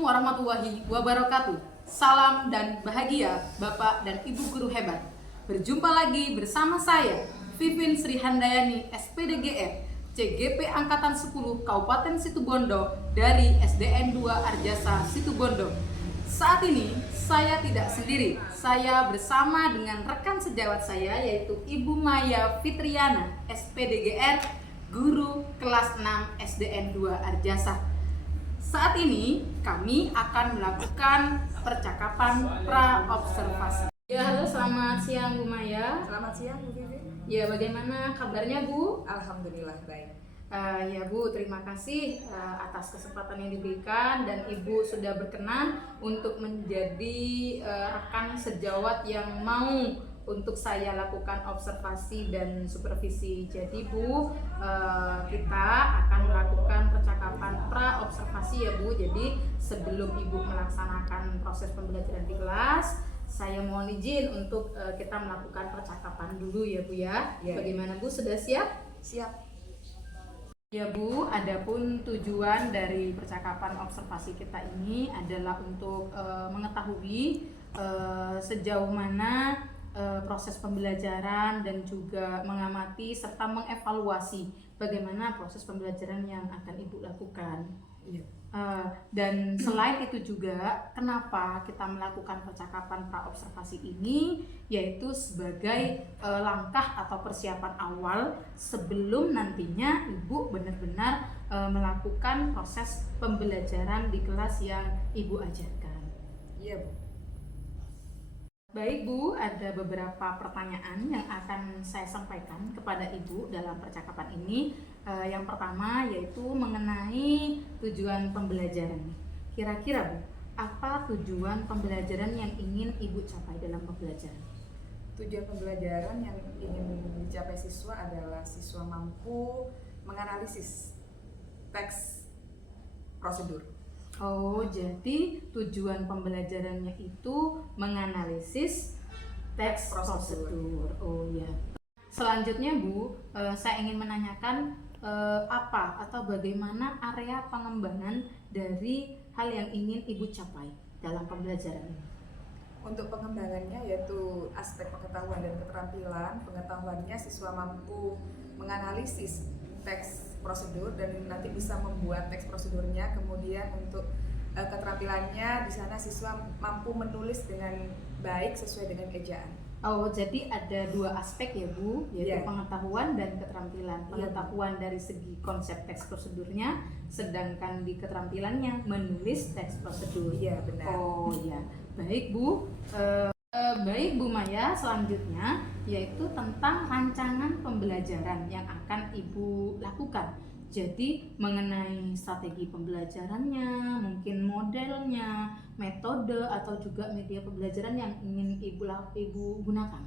Assalamualaikum warahmatullahi wabarakatuh. Salam dan bahagia Bapak dan Ibu guru hebat. Berjumpa lagi bersama saya Vivin Sri Handayani, SPDGR, CGP Angkatan 10 Kabupaten Situbondo dari SDN 2 Arjasa Situbondo. Saat ini saya tidak sendiri, saya bersama dengan rekan sejawat saya yaitu Ibu Maya Fitriana, SPDGR, guru kelas 6 SDN 2 Arjasa. Saat ini kami akan melakukan percakapan pra-observasi. Ya, halo, selamat siang Bu Maya. Selamat siang Bu Vivi. Ya, bagaimana kabarnya Bu? Alhamdulillah baik. Ya Bu, terima kasih atas kesempatan yang diberikan dan Ibu sudah berkenan untuk menjadi rekan sejawat yang mau untuk saya lakukan observasi dan supervisi. Jadi Bu, kita akan melakukan percakapan pra-observasi ya Bu. Jadi sebelum Ibu melaksanakan proses pembelajaran di kelas, saya mohon izin untuk kita melakukan percakapan dulu ya Bu ya. Bagaimana Bu, sudah siap? Siap. Ya Bu, adapun tujuan dari percakapan observasi kita ini adalah untuk mengetahui sejauh mana proses pembelajaran dan juga mengamati serta mengevaluasi bagaimana proses pembelajaran yang akan Ibu lakukan. Dan selain itu juga, kenapa kita melakukan percakapan pra-observasi ini, yaitu sebagai langkah atau persiapan awal sebelum nantinya Ibu benar-benar melakukan proses pembelajaran di kelas yang Ibu ajarkan. Iya Bu. Baik Bu, ada beberapa pertanyaan yang akan saya sampaikan kepada Ibu dalam percakapan ini. Yang pertama yaitu mengenai tujuan pembelajaran. Kira-kira Bu, apa tujuan pembelajaran yang ingin Ibu capai dalam pembelajaran? Tujuan pembelajaran yang ingin dicapai siswa adalah siswa mampu menganalisis teks prosedur. Oh, jadi tujuan pembelajarannya itu menganalisis teks prosedur. Oh ya. Selanjutnya Bu, saya ingin menanyakan apa atau bagaimana area pengembangan dari hal yang ingin Ibu capai dalam pembelajaran ini? Untuk pengembangannya yaitu aspek pengetahuan dan keterampilan. Pengetahuannya siswa mampu menganalisis teks prosedur dan nanti bisa membuat teks prosedurnya. Kemudian untuk keterampilannya di sana siswa mampu menulis dengan baik sesuai dengan ejaan. Oh, jadi ada dua aspek ya Bu, yaitu pengetahuan dan keterampilan. Pengetahuan dari segi konsep teks prosedurnya, sedangkan di keterampilannya menulis teks prosedur. Iya, benar. Oh ya, baik Bu. Baik Bu Maya, selanjutnya yaitu tentang rancangan pembelajaran yang akan Ibu lakukan. Jadi mengenai strategi pembelajarannya, mungkin modelnya, metode atau juga media pembelajaran yang ingin Ibu gunakan.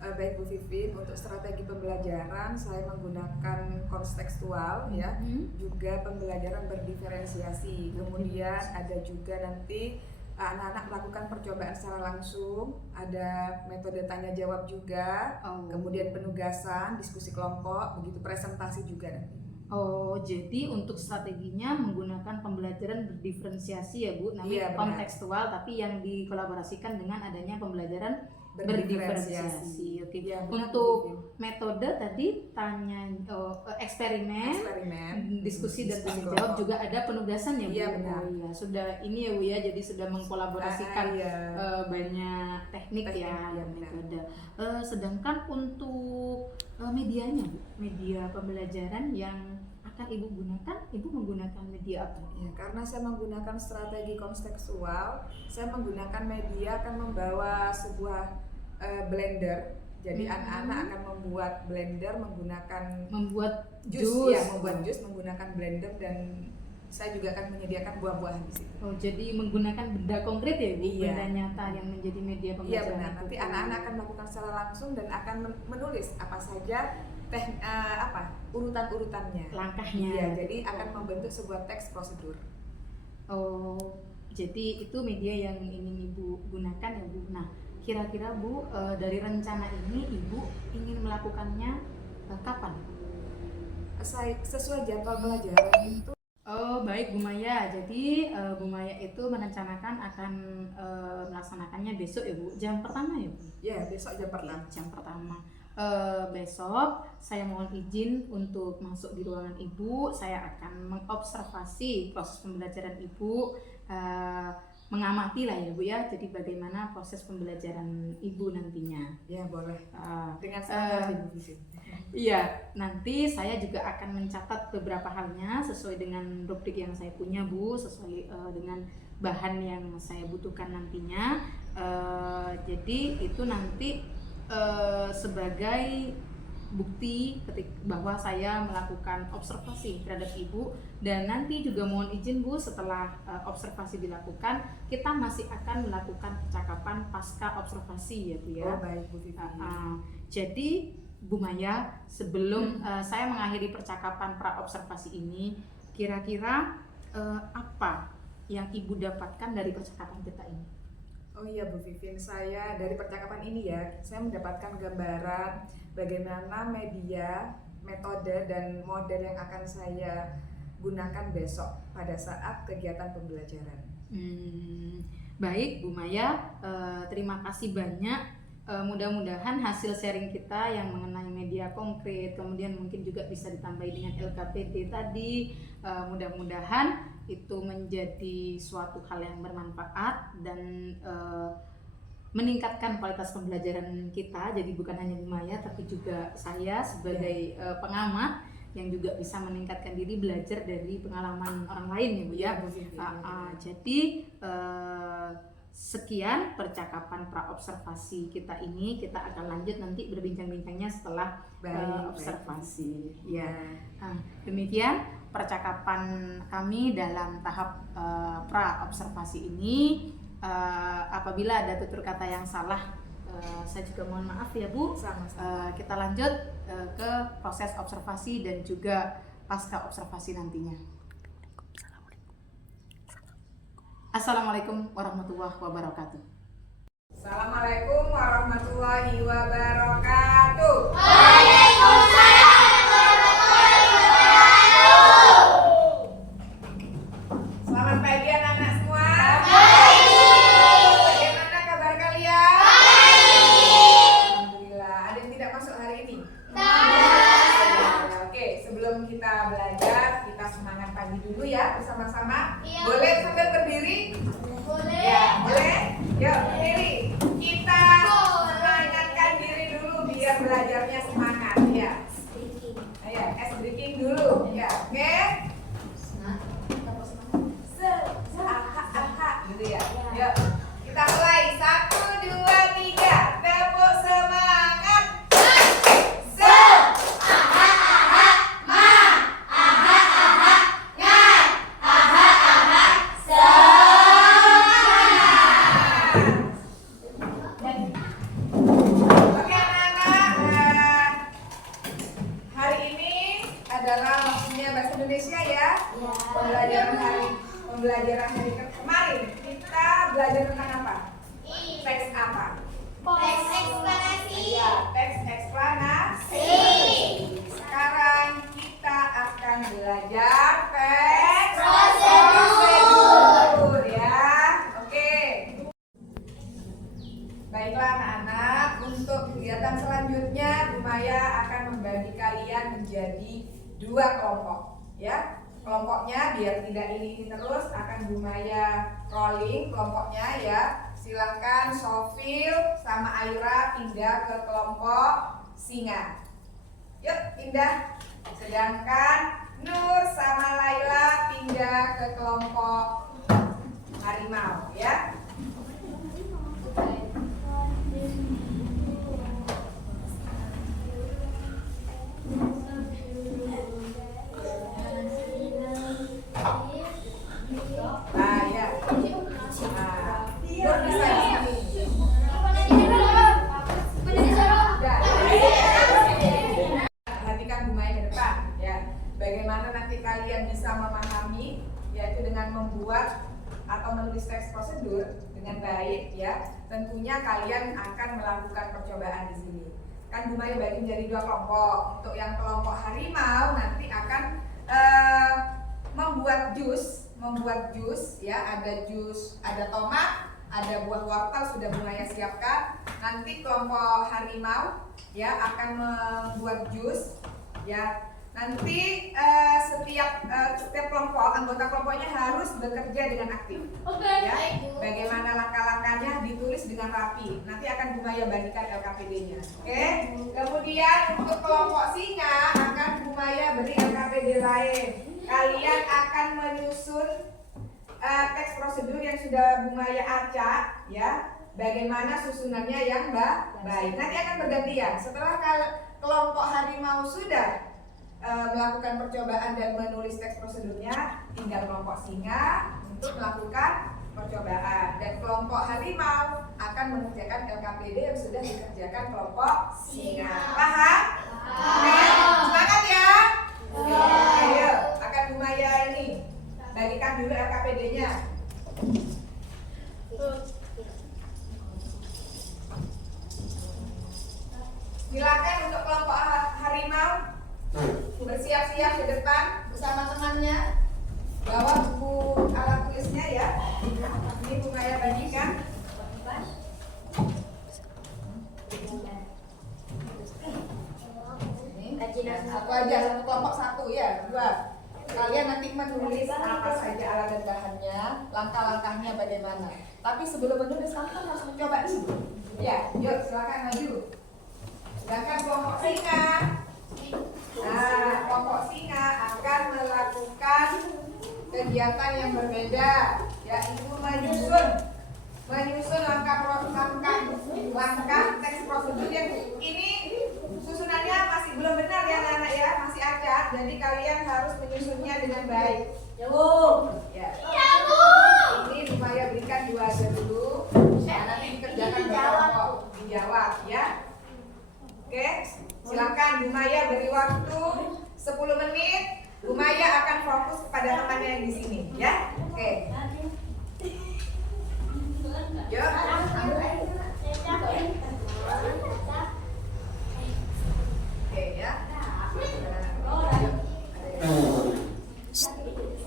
Baik Bu Vivin, untuk strategi pembelajaran saya menggunakan kontekstual ya, juga pembelajaran berdiferensiasi. Kemudian ada juga nanti anak-anak melakukan percobaan secara langsung, ada metode tanya jawab juga, kemudian penugasan, diskusi kelompok, begitu presentasi juga nanti. Oh, jadi untuk strateginya menggunakan pembelajaran berdiferensiasi ya Bu, namanya kontekstual, tapi yang dikolaborasikan dengan adanya pembelajaran berdiferensiasi. Oke. Ya, untuk metode tadi eksperimen, diskusi dan tanya jawab, juga ada penugasan ya Bu. Iya, benar. Oh, ya, sudah ini ya Bu ya, jadi sudah mengkolaborasikan banyak teknik ya metode. Sedangkan untuk medianya Bu, media pembelajaran yang akan Ibu gunakan, Ibu menggunakan media apa? Ya, karena saya menggunakan strategi kontekstual, saya menggunakan media akan membawa sebuah blender. Jadi anak-anak akan membuat blender membuat jus menggunakan blender, dan saya juga akan menyediakan buah-buahan di situ. Oh, jadi menggunakan benda konkret ya Bu, benda nyata yang menjadi media pembelajaran. Iya benar. Nanti anak-anak akan melakukan secara langsung dan akan menulis apa saja urutan-urutannya, langkahnya. Iya, jadi akan membentuk sebuah teks prosedur. Oh, jadi itu media yang ingin Ibu gunakan ya Bu. Nah, kira-kira Bu, dari rencana ini Ibu ingin melakukannya kapan? Sesuai jadwal pelajaran itu. Oh Oh baik Bu Maya, jadi Bu Maya itu merencanakan akan melaksanakannya besok ya Bu, jam pertama ya Bu? Ya, besok jam pertama. Jam pertama. Besok saya mohon izin untuk masuk di ruangan Ibu. Saya akan mengobservasi proses pembelajaran Ibu, mengamati lah ya Bu ya. Jadi bagaimana proses pembelajaran Ibu nantinya. Ya boleh. Dengan senang hati Bu Vivin. Iya, nanti saya juga akan mencatat beberapa halnya sesuai dengan rubrik yang saya punya Bu, sesuai dengan bahan yang saya butuhkan nantinya. Jadi itu nanti sebagai bukti bahwa saya melakukan observasi terhadap Ibu, dan nanti juga mohon izin Bu, setelah observasi dilakukan kita masih akan melakukan percakapan pasca observasi ya Bu ya. Oh baik Bu Vivin. Jadi Bu Maya, sebelum saya mengakhiri percakapan pra observasi ini, kira-kira apa yang Ibu dapatkan dari percakapan kita ini? Oh iya Bu Vivin, saya dari percakapan ini ya, saya mendapatkan gambaran bagaimana media, metode, dan model yang akan saya gunakan besok pada saat kegiatan pembelajaran. Baik Bu Maya, terima kasih banyak. Mudah-mudahan hasil sharing kita yang mengenai media konkret, kemudian mungkin juga bisa ditambahi dengan LKPD tadi, mudah-mudahan itu menjadi suatu hal yang bermanfaat dan meningkatkan kualitas pembelajaran kita. Jadi bukan hanya Bu Maya tapi juga saya sebagai pengamat yang juga bisa meningkatkan diri, belajar dari pengalaman orang lain ya Bu ya. Jadi sekian percakapan pra-observasi kita ini. Kita akan lanjut nanti berbincang-bincangnya setelah observasi. Ya, demikian percakapan kami dalam tahap pra-observasi ini. Apabila ada tutur kata yang salah, saya juga mohon maaf ya Bu. Kita lanjut ke proses observasi dan juga pasca observasi nantinya. Assalamualaikum warahmatullahi wabarakatuh. Assalamualaikum warahmatullahi wabarakatuh. Waalaikumsalam warahmatullahi wabarakatuh. Selamat pagi anak-anak semua. Baik. Bagaimana kabar kalian? Baik. Alhamdulillah. Ada yang tidak masuk hari ini? Tidak. Oke, sebelum kita belajar, kita semangat pagi dulu ya bersama-sama. Iya. Boleh sambil berdiri? Boleh. Ya, boleh. Yuk, berdiri. Kita semangatkan diri dulu biar belajarnya semangat ya. Ayo, es breaking dulu. Ya, oke. Gitu ya. Yuk, kita mulai. 1, 2, 3. Tepuk semangat. Oke anak-anak, hari ini adalah waktunya bahasa Indonesia ya. Pembelajaran hari kemarin kita belajar tentang apa? Teks apa? Teks eksplanasi. Ya, teks eksplanasi. Sekarang kita akan belajar teks prosedur ya. Oke. Baiklah anak-anak, untuk kegiatan selanjutnya Bu Maya akan membagi kalian menjadi 2 kelompok ya. Kelompoknya biar tidak ini terus akan Bu Maya rolling kelompoknya ya. Silahkan Sofil sama Aira pindah ke kelompok singa. Yuk pindah. Sedangkan Nur sama Laila pindah ke kelompok harimau ya. Nah ya. Nur bisa di sini. Perhatikan Bu Maya ke depan ya. Bagaimana nanti kalian bisa memahami, yaitu dengan membuat atau menulis teks prosedur dengan baik ya. Tentunya kalian akan melakukan percobaan di sini. Kan Bu Maya bagi menjadi 2 kelompok. Untuk yang kelompok harimau nanti akan membuat jus ya, ada tomat, ada buah wortel sudah Bumaya siapkan. Nanti kelompok harimau ya akan membuat jus ya. Nanti setiap kelompok, anggota kelompoknya harus bekerja dengan aktif. Ya. Bagaimana langkah-langkahnya ditulis dengan rapi. Nanti akan Bumaya bagikan LKPD-nya. Oke. Kemudian untuk kelompok singa akan Bumaya beri LKPD lain. Kalian akan menyusun teks prosedur yang sudah Bumaya acak ya. Bagaimana susunannya yang baik. Nanti akan bergantian. Setelah kelompok harimau sudah melakukan percobaan dan menulis teks prosedurnya, tinggal kelompok singa untuk melakukan percobaan, dan kelompok harimau akan mengerjakan LKPD yang sudah dikerjakan kelompok singa. Paham? Semangat ya. Ayo, akan Bumaya ini bagikan dulu LKPD-nya. Silakan untuk kelompok harimau bersiap-siap ke depan bersama temannya, bawa buku alat tulisnya ya. Ini Bumaya bagikan. Satu aja, satu kelompok satu ya, dua. Kalian nanti menulis apa saja alat dan bahannya, langkah-langkahnya bagaimana. Tapi sebelum menulis, kalian harus mencoba dulu. Ya, yuk silakan maju. Silakan kelompok singa. Nah, kelompok singa akan melakukan kegiatan yang berbeda, yaitu menyusun langkah teks prosedur yang ini susunannya masih belum benar ya anak-anak ya, masih acak, jadi kalian harus menyusunnya dengan baik. Ya. Ini Bumaya berikan dua aja dulu, nanti dikerjakan berkelompok, dijawab ya. Oke, silakan Bumaya beri waktu 10 menit. Bumaya akan fokus kepada temannya yang di sini ya. Oke. Yuk. Oke ya.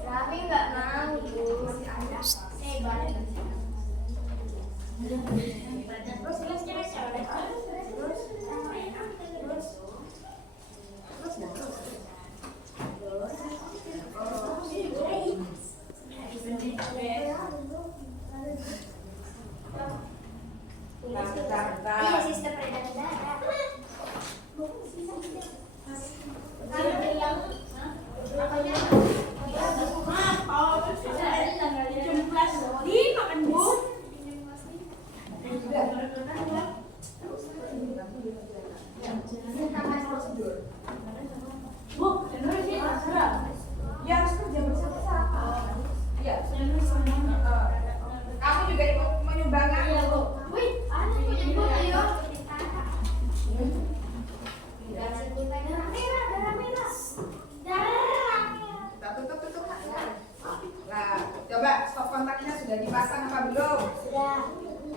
Rami nggak mau. Iya, sistem peredaran darah. Ya harus kerja bersama-sama. Iya. Kamu juga ikut menyumbangkan. Wih, ada punya buku ya. Kita tutup. Nah, coba stop kontaknya sudah dipasang apa belum?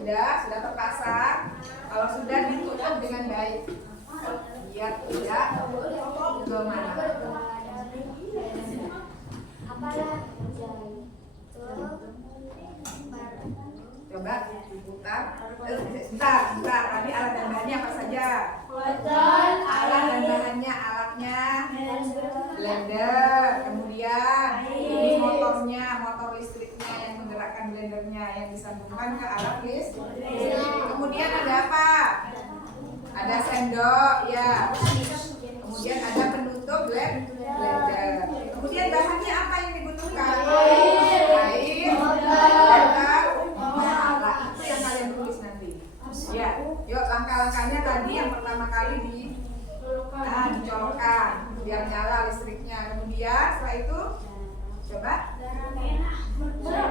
Sudah terpasang. Kalau sudah ditutup dengan baik. Biar tidak kemana. Coba diputar. Sebentar. Tadi alat dan bahannya apa saja? Alat dan bahannya, alatnya blender, kemudian ini motornya, motor listriknya yang menggerakkan blendernya yang disambungkan ke alat listrik. Kemudian ada apa? Ada sendok ya. Kemudian ada penutup blender. Kemudian bahannya apa yang dibutuhkan? Air, garam, nah, itu yang kalian tulis nanti. Ya, yuk langkah-langkahnya tadi yang pertama kali dicolokkan biar nyala listriknya. Kemudian setelah itu coba. Ya,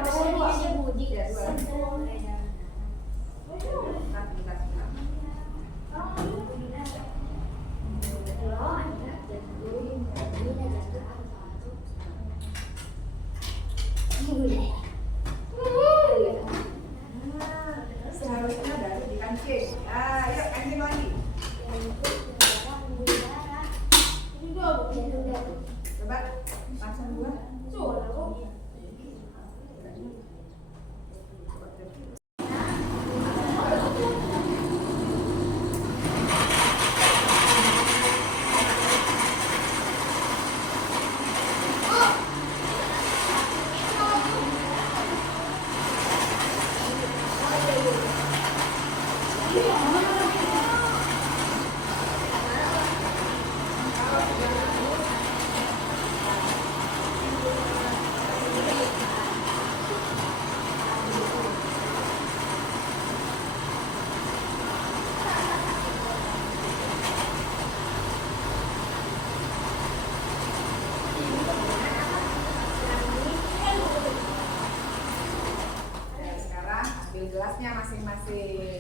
gelasnya masing-masing.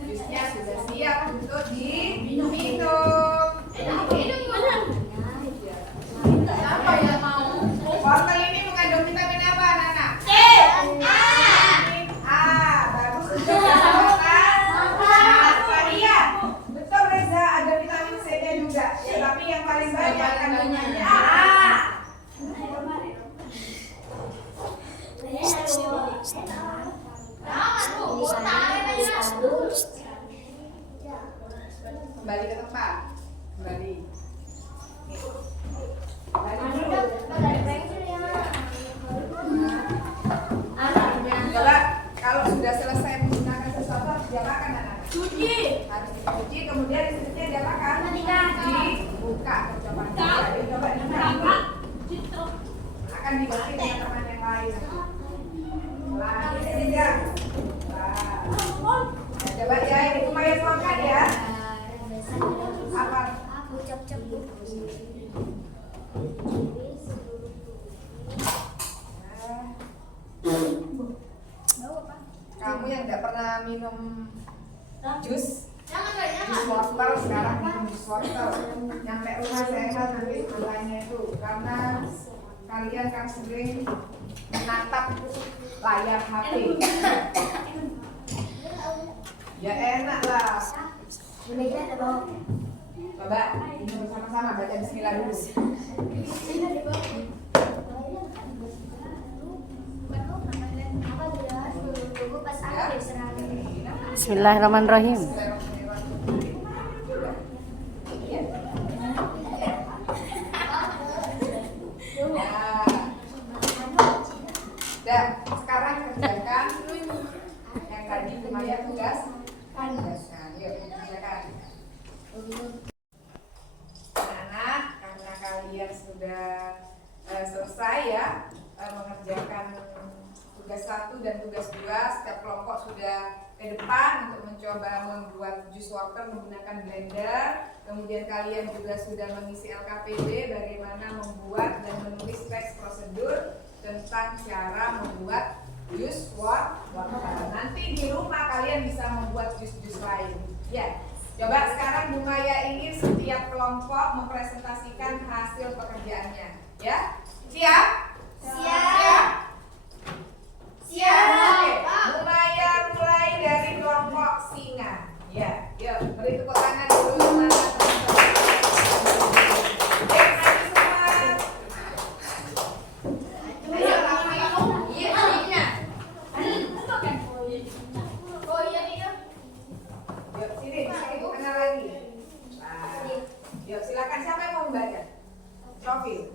Jusnya sudah siap untuk diminum. Siapa yang mau? Wortel ini mengandung vitamin apa, anak-anak? Vitamin A. Bagus untuk kesehatan mata. Iya, betul Reza, ada vitamin C-nya juga. Ya, tapi yang paling banyak kandungannya A. Kembali ke tempat. Kembali. Coba kalau sudah selesai menggunakan sesuatu harus diapakan, anak? Cuci. Harus dicuci, kemudian seterusnya diapakan? Dibuka. Coba dibuka. Akan diganti dengan teman yang lain. Lagi ya. Coba ya, itu Maya tuangkan ya. Apa? Kamu yang tidak pernah minum jus wortel sekarang minum jus wortel. Nyampe rumah sehat nanti sebelahnya itu karena kalian kan sering menatap layar HP. Ya enak lah. Coba ini bersama-sama baca bismillah dulu. Bismillahirrahmanirrahim. Dan sekarang kerjakan yang tadi Maya tugas. Nah, yuk kerjakan. Anak-anak, karena kalian sudah selesai ya mengerjakan tugas 1 dan tugas 2, setiap kelompok sudah ke depan untuk mencoba membuat jus wortel menggunakan blender. Kemudian kalian juga sudah mengisi LKPD bagaimana membuat dan menulis teks prosedur tentang cara membuat jus wortel. Nanti di rumah kalian bisa membuat jus-jus lain. Ya, coba sekarang Bu Maya ingin setiap kelompok mempresentasikan hasil pekerjaannya. Ya, siap? Siap. Oke, Bu Maya mulai dari kelompok singa. Ya, yuk beri tepuk tangan dulu semangat. Yuk silakan, siapa yang mau membaca? Sofi.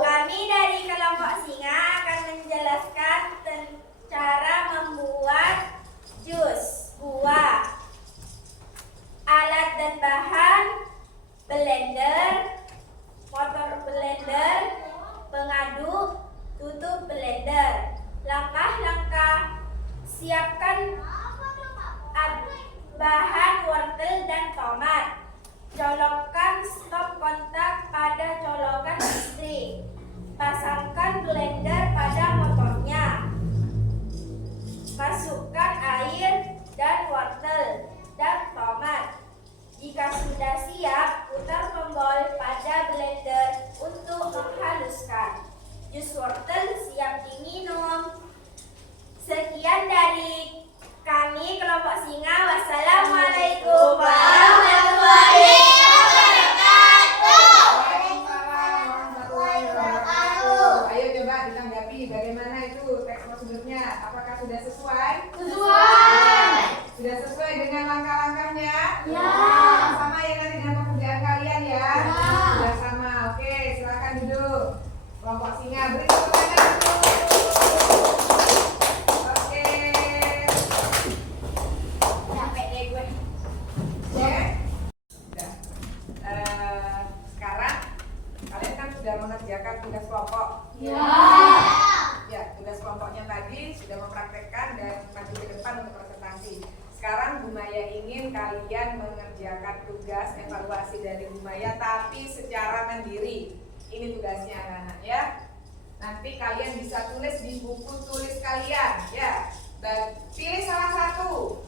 Kami dari kelompok singa akan menjelaskan cara membuat jus buah. Alat dan bahan: blender, motor blender, pengaduk, tutup blender. Langkah-langkah: siapkan bahan wortel dan tomat. Colokkan stop kontak pada colokan listrik. Pasangkan blender pada motornya. Masukkan air dan wortel dan tomat. Jika sudah siap, putar tombol pada blender untuk menghaluskan. Jus wortel siap diminum. Sekian dari kami kelompok singa. Wassalamualaikum warahmatullahi wabarakatuh. Ayo coba ditanggapi bagaimana itu teks prosedurnya. Apakah sudah sesuai? Sesuai. Sudah sesuai dengan langkah-langkahnya? Ya. Sama ya nanti dengan pekerjaan kalian ya? Ya. Sudah sama. Oke, silakan duduk. Kelompok singa beri tepuk tangan. Oke. Capek deh gue. Oke. Sudah. Sekarang kalian kan sudah mengerjakan tugas kelompok. Ya, tugas kelompoknya tadi sudah mempraktekkan dan maju ke depan untuk presentasi. Sekarang Bu Maya Maya ingin kalian mengerjakan tugas evaluasi dari Bu Maya tapi secara mandiri. Ini tugasnya anak-anak ya. Nanti kalian bisa tulis di buku tulis kalian ya. Dan pilih salah satu.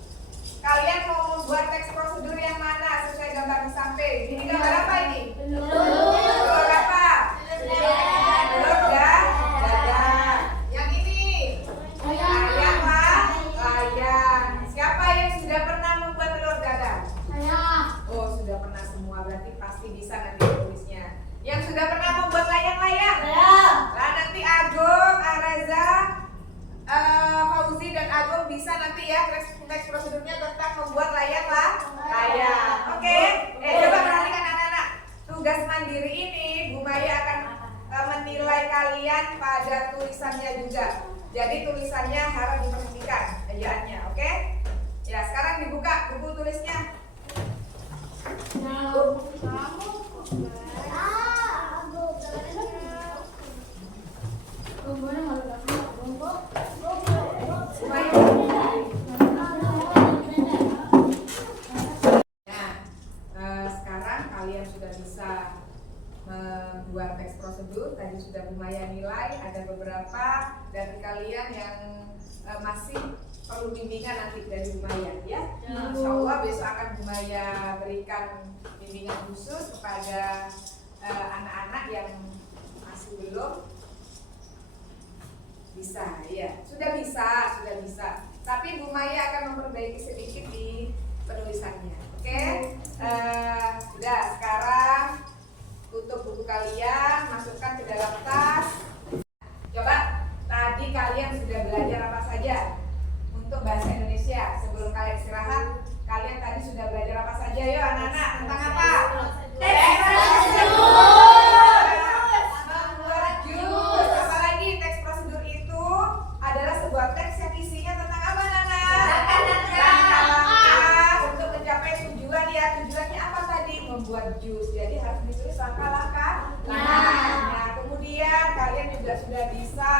Kalian mau membuat teks prosedur yang mana sesuai gambar di samping? Ini gambar apa ini? Telur apa? Telur dan dada. Yang ini? Ayam lah. Ayam. Siapa yang sudah pernah membuat telur dada? Oh, sudah pernah semua. Berarti pasti bisa nanti tulisnya. Yang sudah pernah membuat layang-layang? Nah, nanti Agung, Areza, Fauzi dan Agung bisa nanti ya teks prosedurnya tentang membuat layang. Oke. Coba perhatikan anak-anak. Tugas mandiri ini Bu Maya akan menilai kalian pada tulisannya juga. Jadi tulisannya harus diperhatikan ejaannya, oke? Ya, sekarang dibuka buku tulisnya. Sekarang kalian sudah bisa membuat teks prosedur. Tadi sudah Bu Maya nilai. Ada beberapa dari kalian yang masih perlu bimbingan nanti dari Bu Maya ya. Insya Allah besok akan Bu Maya berikan bimbingan khusus kepada anak-anak yang masih belum bisa ya. Sudah bisa. Tapi Bu Maya akan memperbaiki sedikit di penulisannya. Oke? Sudah, sekarang tutup buku kalian, masukkan ke dalam tas. Coba, tadi kalian sudah belajar apa saja untuk bahasa Indonesia. Sebelum kalian istirahat, kalian tadi sudah belajar apa saja? Yuk anak-anak, tentang apa? Teks prosedur. Membuat jus. Apalagi teks prosedur itu adalah sebuah teks yang isinya tentang apa, anak-anak? Langkah-langkah untuk mencapai tujuan ya. Tujuannya apa tadi? Membuat jus. Jadi harus ditulis langkah-langkah. Nah, kemudian kalian juga sudah bisa,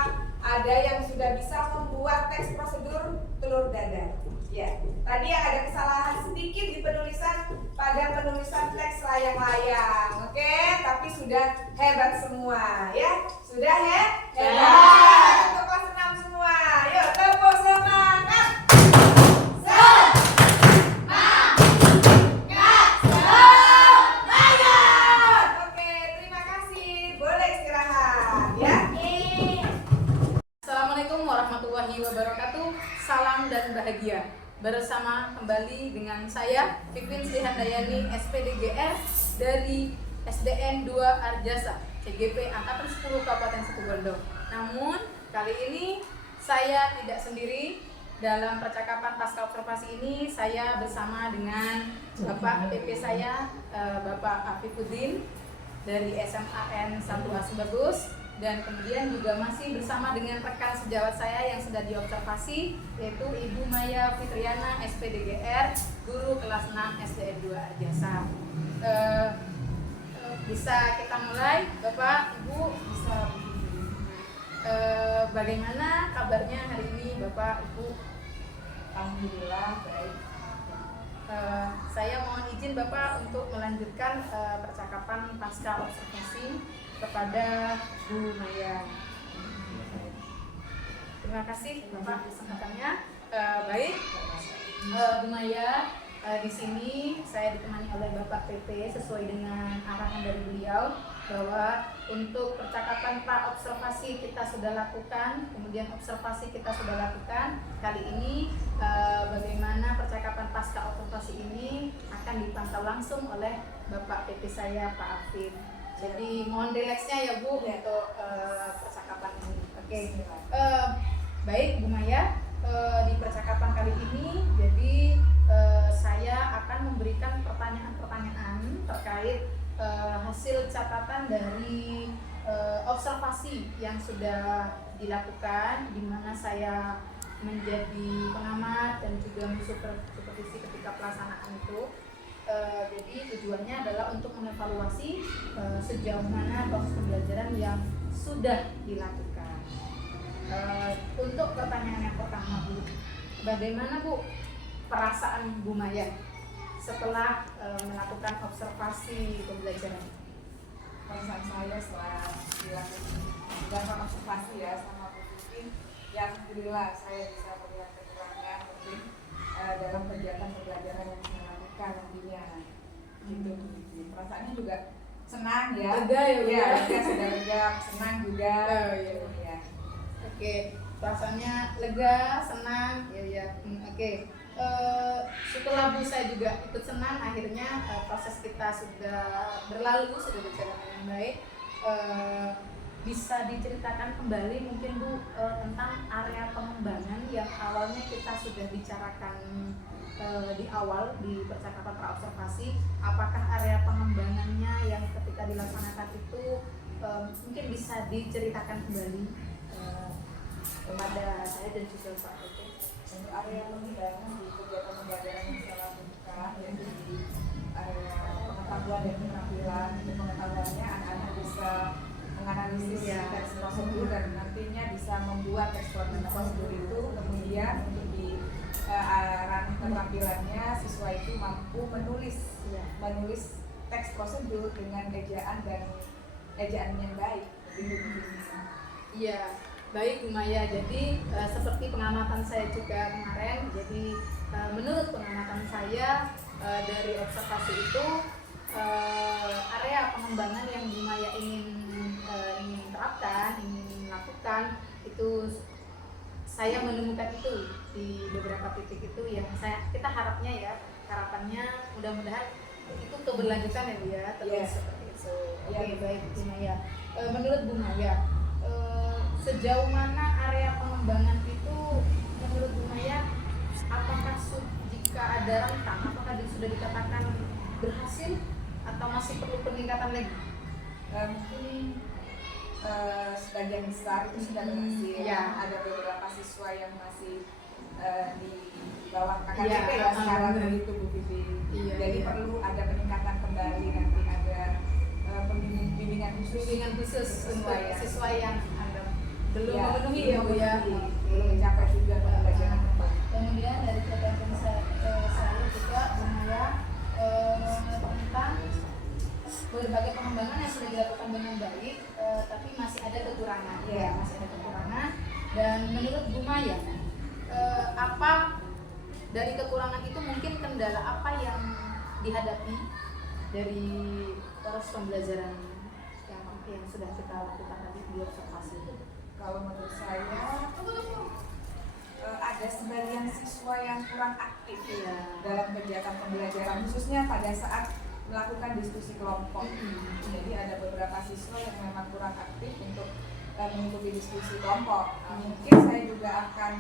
ada yang sudah bisa membuat teks prosedur telur dadar. Ya, tadi ada kesalahan sedikit di penulisan pada penulisan teks layang-layang. Oke, tapi sudah hebat semua ya. Sudah ya? Hebat. Untuk kelas 6 semua. Yuk, tepuk semangat. Oke, terima kasih. Boleh istirahat ya. Assalamualaikum warahmatullahi wabarakatuh. Salam dan bahagia. Bersama kembali dengan saya Pipin Sri Handayani SPDGR dari SDN 2 Arjasa CGP Angkatan 10 Kabupaten Situbondo. Namun kali ini saya tidak sendiri. Dalam percakapan pasca observasi ini saya bersama dengan Bapak PP saya, Bapak Afifuddin dari SMAN 1A Sumbergus, dan kemudian juga masih bersama dengan rekan sejawat saya yang sudah diobservasi, yaitu Ibu Maya Fitriana SPDGR, guru kelas 6 SDN 2 Arjasa. Bisa kita mulai, Bapak, Ibu bisa. Bagaimana kabarnya hari ini, Bapak, Ibu? Alhamdulillah baik. Saya mohon izin Bapak untuk melanjutkan percakapan pasca observasi kepada Bu Maya. Terima kasih Bapak kesempatannya. Baik, Bu Maya, di sini saya ditemani oleh Bapak PP sesuai dengan arahan dari beliau bahwa untuk percakapan pra-observasi kita sudah lakukan, kemudian observasi kita sudah lakukan. Kali ini bagaimana percakapan pasca observasi ini akan dipantau langsung oleh Bapak PP saya, Pak Afif. Jadi mohon rileksnya ya Bu untuk percakapan ini. Oke. Baik Bu Maya, di percakapan kali ini jadi saya akan memberikan pertanyaan-pertanyaan terkait hasil catatan dari observasi yang sudah dilakukan, di mana saya menjadi pengamat dan juga supervisi ketika pelaksanaan itu. Jadi tujuannya adalah untuk mengevaluasi sejauh mana proses pembelajaran yang sudah dilakukan. Untuk pertanyaan yang pertama Bu, bagaimana Bu perasaan Bu Maya setelah melakukan observasi pembelajaran? Perasaan saya setelah dilakukan observasi ya sama Bu Vivi, ya alhamdulillah saya bisa melihat kekurangan penting dalam kegiatan pembelajaran yang saya lakukan nantinya. Gitu Bu Vivi. Perasaannya juga senang ya. Lega ya, Bu? Iya, lega, sudah lega, senang juga. Oh, iya. Ya. Oke, perasaannya lega, senang, ya. Oke. Setelah Bu saya juga ikut senang, akhirnya proses kita sudah berlalu, sudah berjalan dengan baik. Bisa diceritakan kembali mungkin Bu tentang area pengembangan yang awalnya kita sudah bicarakan di awal di percakapan praobservasi. Apakah area pengembangannya yang ketika dilaksanakan itu mungkin bisa diceritakan kembali kepada saya dan juga Pak Oke? Untuk area pengembangan di kegiatan pembelajaran yang saya lakukan yaitu di area pengetahuan dan keterampilan. Untuk pengetahuannya anak-anak bisa menganalisis teks prosedur dan nantinya bisa membuat teks prosedur itu. Kemudian untuk di ranah keterampilannya siswa itu mampu menulis teks prosedur dengan ejaan yang baik. Iya, baik Bu Maya. Jadi seperti pengamatan saya juga kemarin, jadi menurut pengamatan saya dari observasi itu area pengembangan yang Bu Maya ingin terapkan, ingin lakukan itu saya menemukan itu di beberapa titik itu yang kita harapannya mudah-mudahan itu keberlanjutan ya Bu ya, terus seperti itu. Oke, baik Bu Maya. Menurut Bu Maya, sejauh mana area pengembangan itu menurut Bu Maya, apakah jika ada rentang, apakah sudah dikatakan berhasil atau masih perlu peningkatan lagi? Mungkin sebagian besar itu sudah berhasil. Ya. Ada beberapa siswa yang masih di bawah KKP Ya, sekarang begitu Bu Vivi. Iya, Jadi iya. perlu ada peningkatan kembali, nanti ada bimbingan khusus untuk ya. siswa yang belum Ya, memenuhi ya Bu ya. belum mencapai juga pembelajaran tempat. Kemudian dari catatan saya juga Bu Maya tentang berbagai pengembangan yang sudah dilakukan dengan baik, tapi masih ada kekurangan. Ya. Masih ada kekurangan. Dan menurut Bu Maya, apa dari kekurangan itu mungkin kendala apa yang dihadapi dari proses pembelajaran yang sudah kita lakukan tadi di observasi itu? Kalau menurut saya ada sebagian siswa yang kurang aktif dalam kegiatan pembelajaran, khususnya pada saat melakukan diskusi kelompok. Jadi ada beberapa siswa yang memang kurang aktif untuk mengikuti diskusi kelompok. Mungkin saya juga akan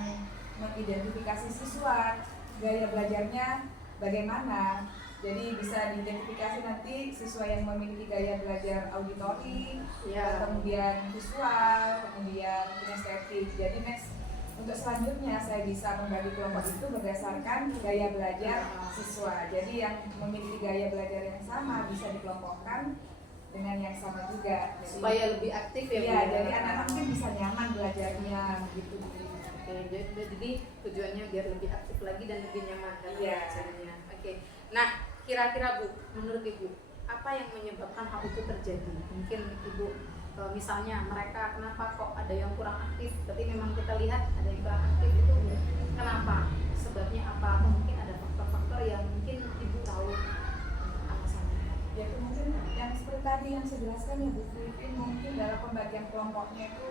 mengidentifikasi siswa, gaya belajarnya bagaimana. Jadi bisa diidentifikasi nanti siswa yang memiliki gaya belajar auditori, kemudian visual, kemudian kinestetik. Jadi next untuk selanjutnya saya bisa membagi kelompok itu berdasarkan gaya belajar siswa. Jadi yang memiliki gaya belajar yang sama bisa dikelompokkan dengan yang sama juga. Jadi, supaya lebih aktif ya Bu. Iya, jadi anak-anak mungkin bisa nyaman belajarnya gitu. Oke, jadi tujuannya biar lebih aktif lagi dan lebih nyaman dalam belajarnya. Oke. Nah, kira-kira Bu, menurut Ibu, apa yang menyebabkan hal itu terjadi? Mungkin Ibu misalnya mereka kenapa kok ada yang kurang aktif? Berarti memang kita lihat ada yang kurang aktif itu kenapa? Sebabnya apa? Atau mungkin ada faktor-faktor yang mungkin Ibu tahu alasannya? Ya mungkin yang seperti tadi yang saya jelaskan ya Bu Vivi, mungkin dalam pembagian kelompoknya itu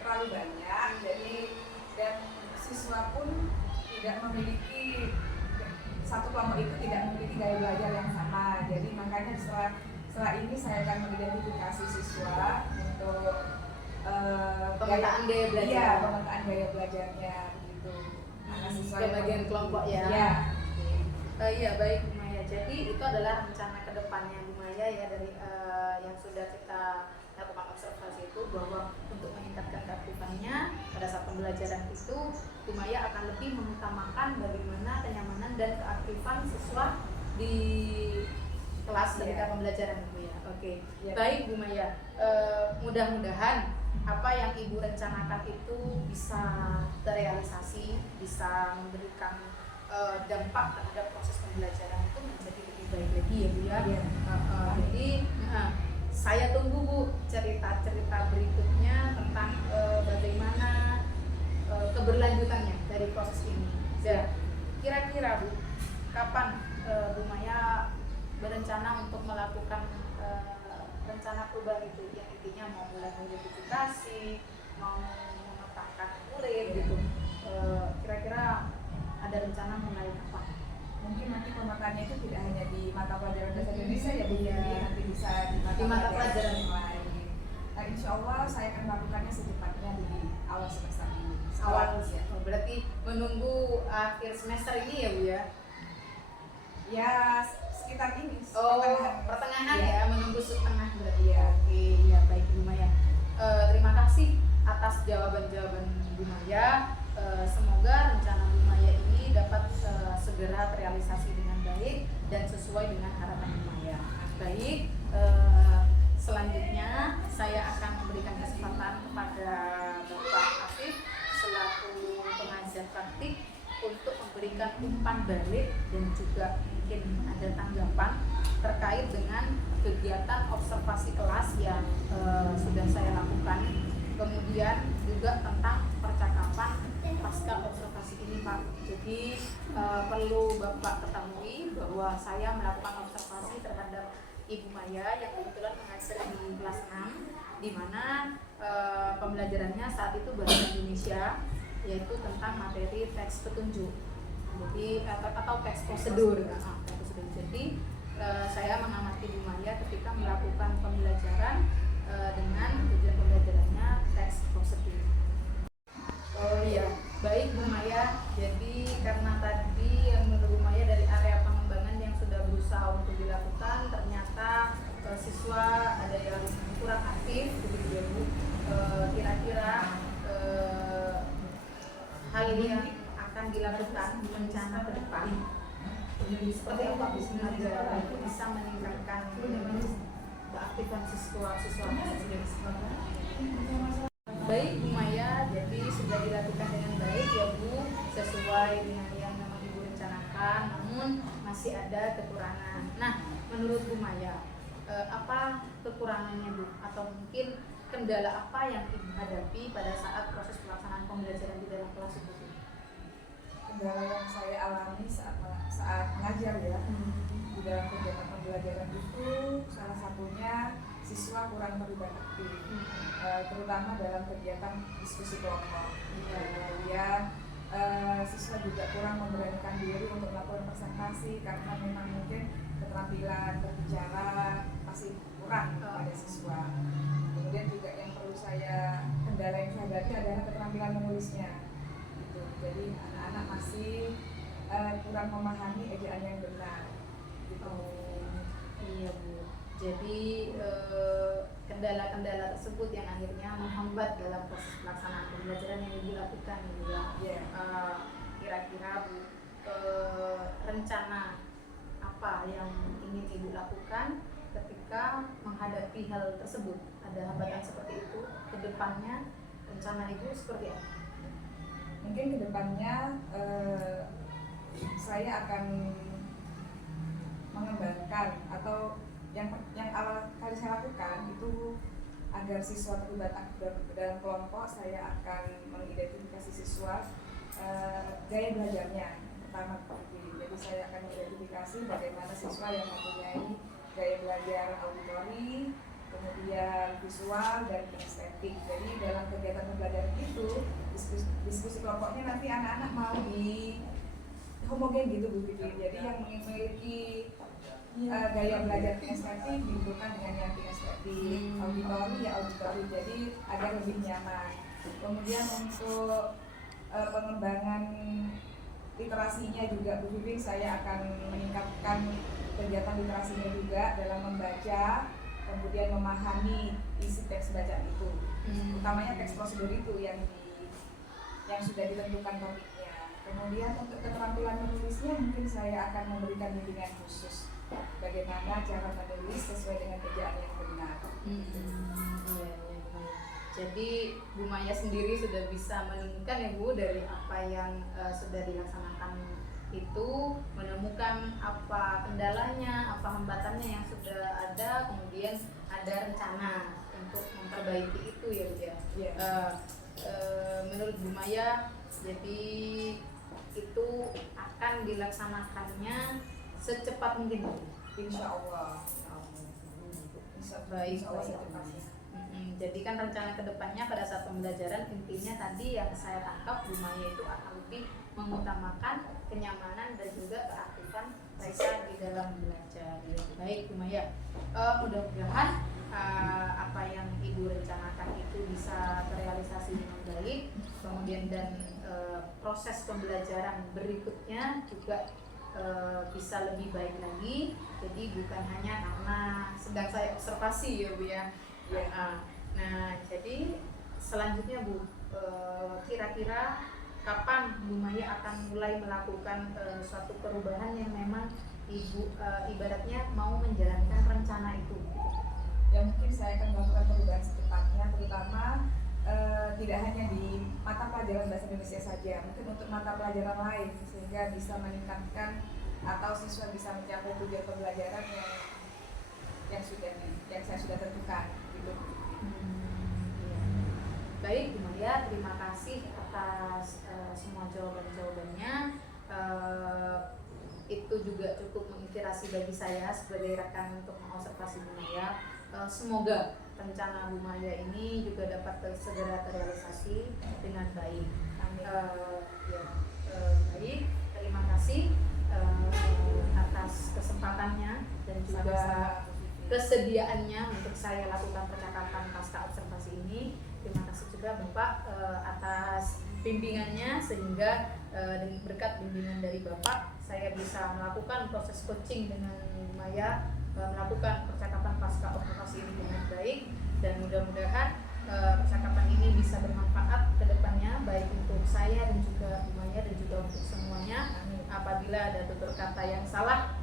terlalu banyak, jadi dan siswa pun tidak memiliki, satu kelompok itu tidak memiliki gaya belajar yang sama. Jadi makanya setelah ini saya akan mengidentifikasi siswa untuk Pemetaan gaya belajar. Iya, pemetaan gaya belajarnya gitu. Siswa yang Kebagian kelompok ya. Iya. Iya, baik Bu Maya. Jadi itu adalah rencana kedepannya Bu Maya ya dari yang sudah kita lakukan observasi itu, bahwa untuk meningkatkan keaktifannya pada saat pembelajaran itu Bu Maya akan lebih mengutamakan bagaimana kenyamanan dan keaktifan siswa di kelas ketika pembelajaran Bu ya. Oke. Baik Bu Maya. Mudah-mudahan apa yang Ibu rencanakan itu bisa terrealisasi, bisa memberikan dampak terhadap proses pembelajaran itu menjadi lebih baik lagi ya Bu ya. Iya. Jadi saya tunggu Bu cerita-cerita berikutnya tentang bagaimana keberlanjutannya dari proses ini. Dan kira-kira Bu, kapan Bu Maya berencana untuk melakukan rencana perubahan itu, yang intinya mau mulai mengidentifikasi, mau memetakan murid gitu. Kira-kira ada rencana mulai kapan? Mungkin nanti pemetaannya itu tidak hanya di mata pelajaran bahasa Indonesia ya Bu, Iya. jadi nanti bisa di Di mata pelajaran yang lain. Nah, insya Allah saya akan melakukannya secepatnya di awal semester ini. Awal ya. berarti menunggu akhir semester ini ya Bu ya? Ya sekitar ini. Pertengahan Iya. ya, menunggu setengah berarti. Iya. Oke, ya baik Bu Maya. Terima kasih atas jawaban-jawaban Bu Maya. Semoga rencana Bu Maya ini dapat segera terrealisasi dengan baik dan sesuai dengan harapan Bu Maya. Baik, selanjutnya saya akan memberikan kesempatan kepada Bapak Afif selaku pengajar praktik untuk memberikan umpan balik dan juga mungkin ada tanggapan terkait dengan kegiatan observasi kelas yang sudah saya lakukan, kemudian juga tentang percakapan pasca observasi ini Pak. Jadi perlu Bapak ketahui bahwa saya melakukan observasi terhadap Ibu Maya yang kebetulan mengajar di kelas 6, di mana pembelajarannya saat itu bahasa Indonesia, yaitu tentang materi teks petunjuk, jadi atau teks prosedur. Jadi saya mengamati Bu Maya ketika melakukan pembelajaran dengan tujuan pembelajarannya teks prosedur. Oh iya, baik Bu Maya. Jadi karena tadi yang menurut Bu Maya dari area pengembangan yang sudah berusaha untuk dilakukan, ternyata siswa ada yang kurang aktif, begitu ya Bu. Kira-kira hal yang akan dilakukan rencana ke depan seperti apa Bu agar bisa meningkatkan keaktifan siswa-siswa. Baik Bu Maya, jadi sudah dilakukan dengan baik ya Bu, sesuai dengan yang memang Ibu rencanakan, namun masih ada kekurangan. Nah, menurut Bu Maya, apa kekurangannya Bu? Atau mungkin kendala apa yang Ibu hadapi pada saat proses pelaksanaan pembelajaran di dalam kelas itu? Kendala yang saya alami saat mengajar ya, di dalam kegiatan pembelajaran itu salah satunya siswa kurang terlibat aktif, terutama dalam kegiatan diskusi kelompok. Kemudian siswa juga kurang memberanikan diri untuk melakukan presentasi karena memang mungkin keterampilan berbicara masih kurang pada siswa. Kemudian juga yang perlu kendala yang saya hadapi adalah keterampilan menulisnya. Gitu. Jadi anak-anak masih kurang memahami ejaan yang benar. Gitu. Iya Bu. Jadi kendala-kendala tersebut yang akhirnya menghambat dalam proses pelaksanaan pembelajaran yang dilakukan gitu ya. Kira-kira Bu, rencana apa yang ingin Ibu lakukan ketika menghadapi hal tersebut? Ada hambatan seperti itu ke depannya, rencana Ibu seperti apa? Mungkin ke depannya saya akan mengembangkan atau yang awal kali saya lakukan itu agar siswa terlibat dalam kelompok, saya akan mengidentifikasi siswa gaya belajarnya pertama kali. Jadi saya akan mengidentifikasi bagaimana siswa yang mempunyai gaya belajar auditori, kemudian visual dan kinestetik. Jadi dalam kegiatan pembelajaran itu diskusi kelompoknya nanti anak-anak mau di homogen gitu Bu Vivi. Jadi yang memiliki gaya belajar kinestetik dibutuhkan dengan yang kinestetik, auditori ya auditori, jadi agar lebih nyaman. Kemudian untuk pengembangan literasinya juga Bu Vivi, saya akan meningkatkan kegiatan literasinya juga dalam membaca, kemudian memahami isi teks bacaan itu, utamanya teks prosedur itu yang sudah ditentukan topiknya. Kemudian untuk keterampilan menulisnya mungkin saya akan memberikan bimbingan khusus bagaimana cara menulis sesuai dengan ejaan yang benar. Jadi Bu Maya sendiri sudah bisa menemukan ya Bu dari apa yang sudah dilaksanakan itu menemukan apa kendalanya, apa hambatannya yang sudah ada, kemudian ada rencana untuk memperbaiki itu ya Bu ya. Iya. Menurut Bu Maya, jadi itu akan dilaksanakannya secepat mungkin Bu. Insya Allah. Baik, Insya Allah baik. secepatnya. Jadi kan rencana kedepannya pada saat pembelajaran intinya tadi yang saya tangkap Bu Maya itu akan lebih mengutamakan kenyamanan dan juga keaktifan mereka di dalam belajar. Ya, baik Bu Maya, mudah-mudahan apa yang Ibu rencanakan itu bisa terrealisasi dengan baik, kemudian dan proses pembelajaran berikutnya juga bisa lebih baik lagi. Jadi bukan hanya karena sedang saya observasi ya Bu ya. Nah, jadi selanjutnya Bu, kira-kira kapan Bu Maya akan mulai melakukan suatu perubahan yang memang Ibu ibaratnya mau menjalankan rencana itu? Ya mungkin saya akan melakukan perubahan secepatnya, terutama tidak hanya di mata pelajaran bahasa Indonesia saja, mungkin untuk mata pelajaran lain sehingga bisa meningkatkan atau siswa bisa mencapai tujuan pembelajaran yang saya sudah tentukan gitu. Iya. Baik Bu Maya, terima kasih atas semua jawaban-jawabannya. Itu juga cukup menginspirasi bagi saya sebagai rekan untuk mengobservasi Bu Maya. Semoga rencana Bu Maya ini juga dapat segera terrealisasi dengan baik. Baik, terima kasih atas kesempatannya dan juga kesediaannya untuk saya lakukan percakapan pasca observasi ini. Terima kasih juga Bapak atas bimbingannya, sehingga dengan berkat bimbingan dari Bapak saya bisa melakukan proses coaching dengan Bu Maya, melakukan percakapan pasca observasi ini dengan baik, dan mudah-mudahan percakapan ini bisa bermanfaat ke depannya baik untuk saya dan juga Bu Maya dan juga untuk semuanya. Apabila ada tutur kata yang salah,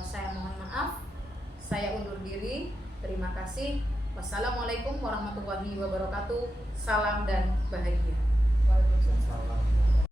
saya mohon maaf. Saya undur diri. Terima kasih. Wassalamualaikum warahmatullahi wabarakatuh. Salam dan bahagia. Waalaikumsalam.